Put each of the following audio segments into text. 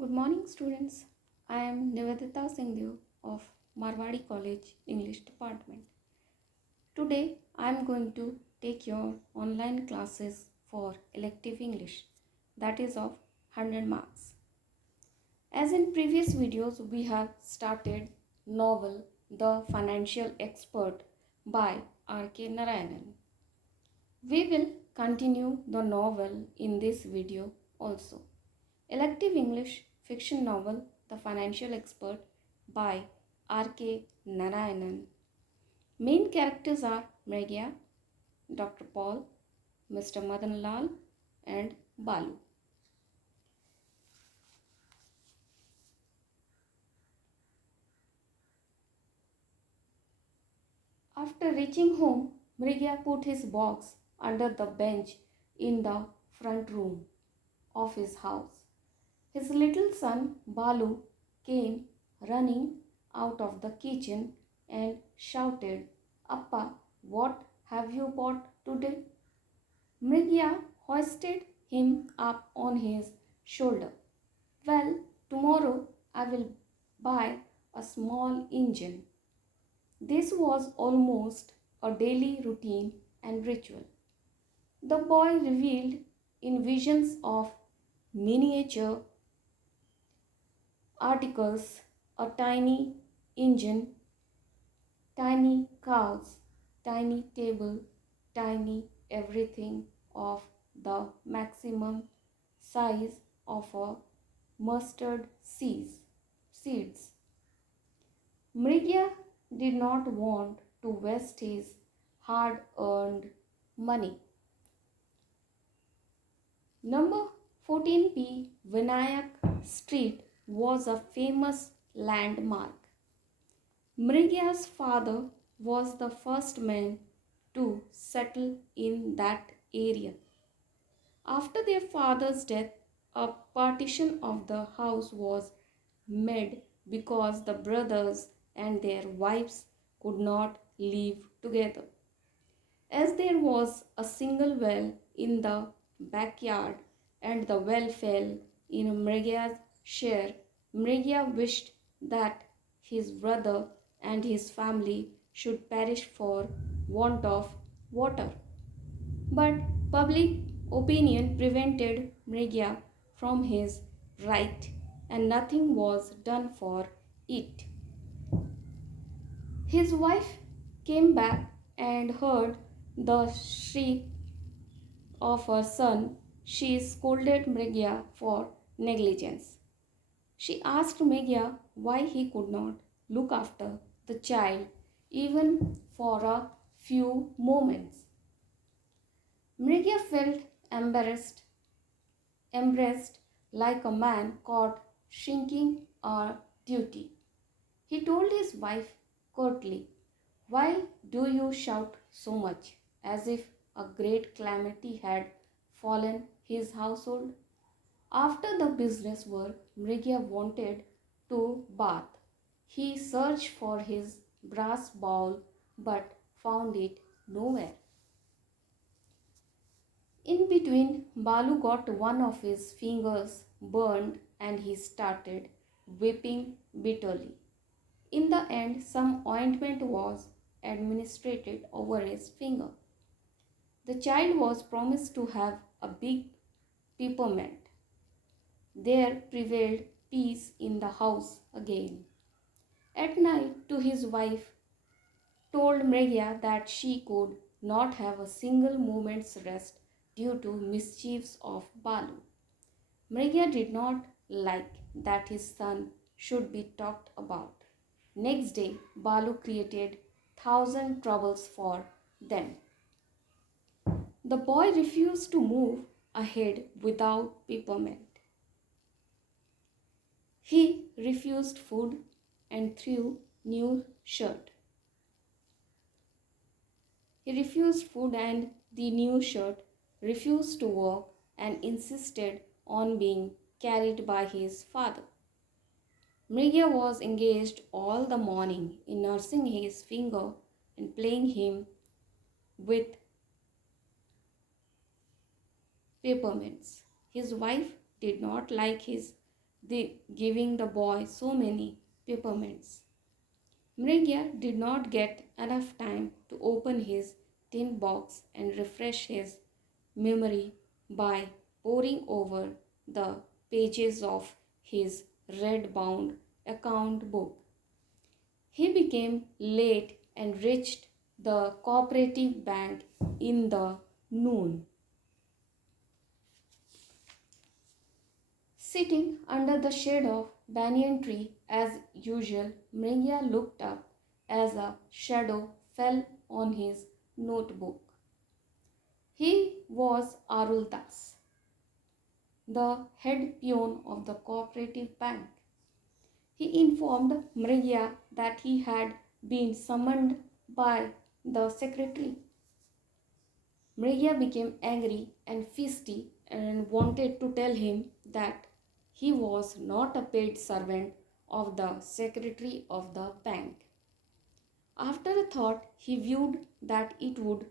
Good morning, students. I am Nivedita Singh of Marwadi College English Department. Today, I am going to take your online classes for elective English, that is of 100 marks. As in previous videos, we have started novel The Financial Expert by R.K. Narayanan. We will continue the novel in this video also. Elective English fiction novel The Financial Expert by R.K. Narayanan. Main characters are Megha, Dr. Paul, Mr. Madan Lal, and Balu. After reaching home, Mrigya put his box under the bench in the front room of his house. His little son Balu came running out of the kitchen and shouted, "Appa, what have you bought today?" Mrigya hoisted him up on his shoulder. "Well, tomorrow I will buy a small engine." This was almost a daily routine and ritual. The boy revealed in visions of miniature articles a tiny engine, tiny cows, tiny table, tiny everything of the maximum size of a mustard seeds. Mrigya did not want to waste his hard earned money. Number 14B Vinayak Street was a famous landmark. Mrigya's father was the first man to settle in that area. After their father's death, a partition of the house was made because the brothers and their wives could not live together. As there was a single well in the backyard and the well fell in Mrigya's share, Mrigya wished that his brother and his family should perish for want of water. But public opinion prevented Mrigya from his right and nothing was done for it. His wife came back and heard the shriek of her son. She scolded Mrigya for negligence. She asked Mrigya why he could not look after the child even for a few moments. Mrigya felt embarrassed like a man caught shirking a duty. He told his wife curtly, "Why do you shout so much?" as if a great calamity had fallen his household. After the business work, Mrigya wanted to bath. He searched for his brass bowl but found it nowhere. In between, Balu got one of his fingers burned and he started weeping bitterly. In the end, some ointment was administered over his finger. The child was promised to have a big peppermint. There prevailed peace in the house again. At night, to his wife, told Mrigya that she could not have a single moment's rest due to mischiefs of Balu. Mrigya did not like that his son should be talked about. Next day, Balu created thousand troubles for them. The boy refused to move ahead without peppermint. He refused food and threw new shirt. He refused food and the new shirt, refused to walk and insisted on being carried by his father. Mrigya was engaged all the morning in nursing his finger and playing him with peppermints. His wife did not like his giving the boy so many peppermints. Mrigya did not get enough time to open his tin box and refresh his memory by poring over the pages of his red bound account book. He became late and reached the cooperative bank in the noon. Sitting under the shade of banyan tree as usual, Mrigya looked up as a shadow fell on his notebook. He was Arul Das, the head peon of the cooperative bank. He informed Mrigya that he had been summoned by the secretary. Mrigya became angry and feisty and wanted to tell him that he was not a paid servant of the secretary of the bank. After a thought, he viewed that it would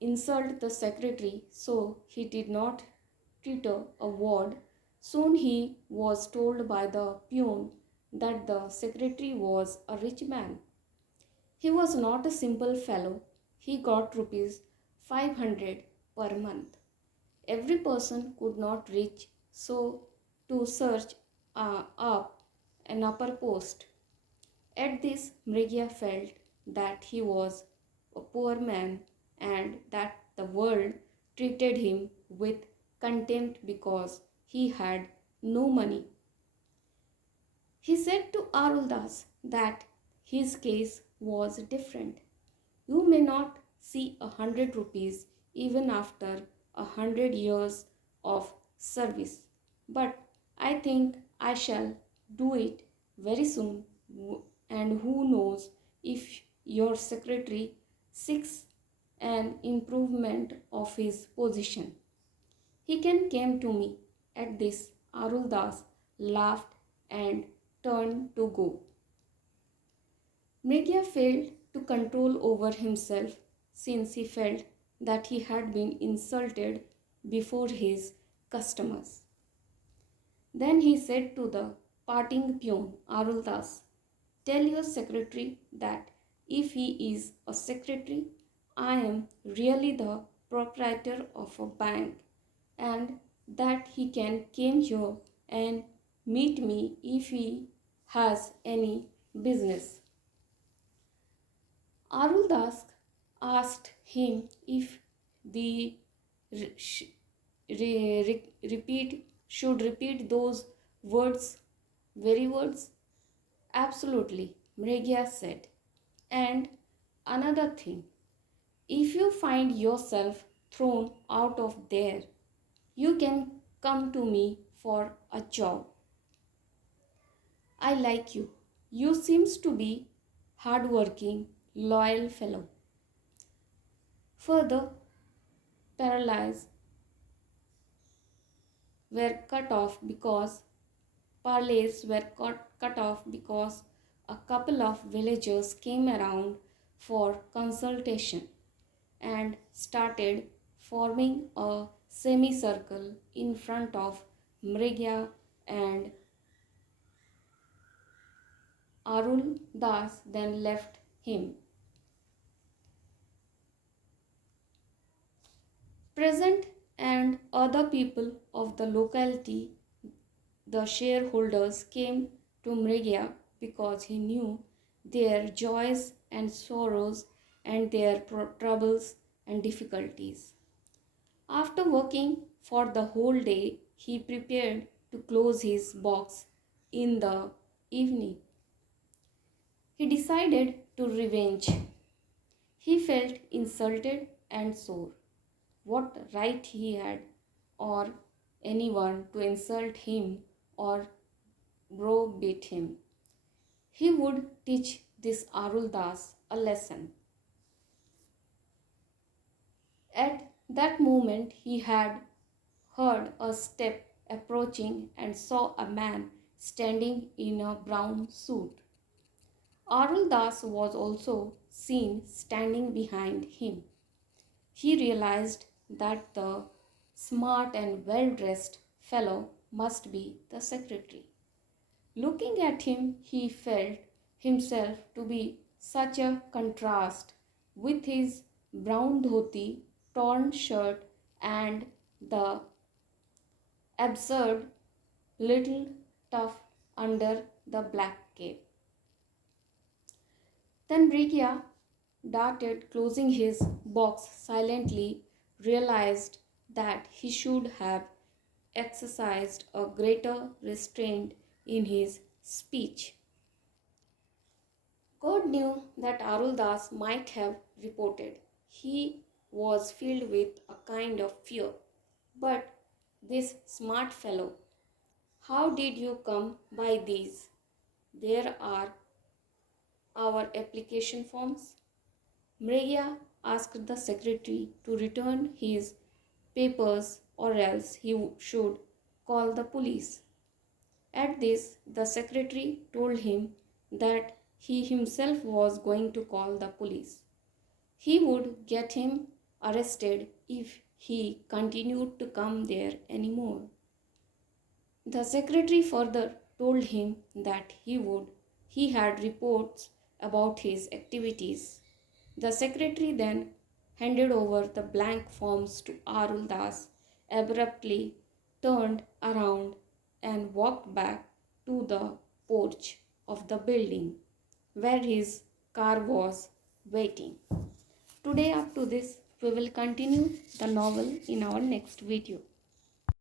insult the secretary, so he did not utter a word. Soon he was told by the peon that the secretary was a rich man. He was not a simple fellow. He got rupees 500 per month. Every person could not reach so to search up an upper post. At this, Mrigya felt that he was a poor man and that the world treated him with contempt because he had no money. He said to Aruldas that his case was different. You may not see 100 rupees even after 100 years of service, but I think I shall do it very soon. And who knows if your secretary seeks an improvement of his position. He can come to me. At this, Aruldas laughed and turned to go. Mrigya failed to control over himself since he felt that he had been insulted before his customers. Then he said to the parting peon, Aruldas, tell your secretary that if he is a secretary, I am really the proprietor of a bank and that he can come here and meet me if he has any business. Aruldas asked him if the repeat should repeat those words, very words. Absolutely, Mrigya said. And another thing, if you find yourself thrown out of there, you can come to me for a job. I like you. You seems to be hardworking, loyal fellow. Further, paralyzed were cut off because parlays were cut off because a couple of villagers came around for consultation and started forming a semicircle in front of Mrigya and Arul Das then left him. Present and other people of the locality, the shareholders came to Mrigya because he knew their joys and sorrows and their troubles and difficulties. After working for the whole day, he prepared to close his box in the evening. He decided to revenge. He felt insulted and sore. What right he had or anyone to insult him or browbeat him. He would teach this Arul Das a lesson. At that moment he had heard a step approaching and saw a man standing in a brown suit. Arul Das was also seen standing behind him. He realized that the smart and well dressed fellow must be the secretary. Looking at him, he felt himself to be such a contrast with his brown dhoti, torn shirt, and the absurd little tuft under the black cape. Then Brigya darted, closing his box silently, realized that he should have exercised a greater restraint in his speech. God knew that Aruldas might have reported. He was filled with a kind of fear. But this smart fellow, how did you come by these? There are our application forms. Mrigya asked the secretary to return his papers or else he should call the police. At this, the secretary told him that he himself was going to call the police. He would get him arrested if he continued to come there anymore. The secretary further told him that he had reports about his activities. The secretary then handed over the blank forms to Arul Das, abruptly turned around and walked back to the porch of the building where his car was waiting. Today, up to this, we will continue the novel in our next video.